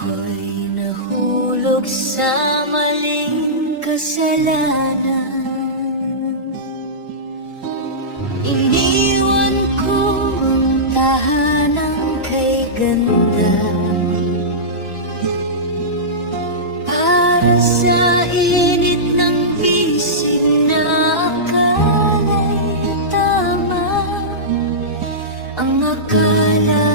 Ako'y nahulog sa maling kasalanan. Iniwan ko ang tahanang kay ganda para sa init ng bisig na akala'y tama. Ang akala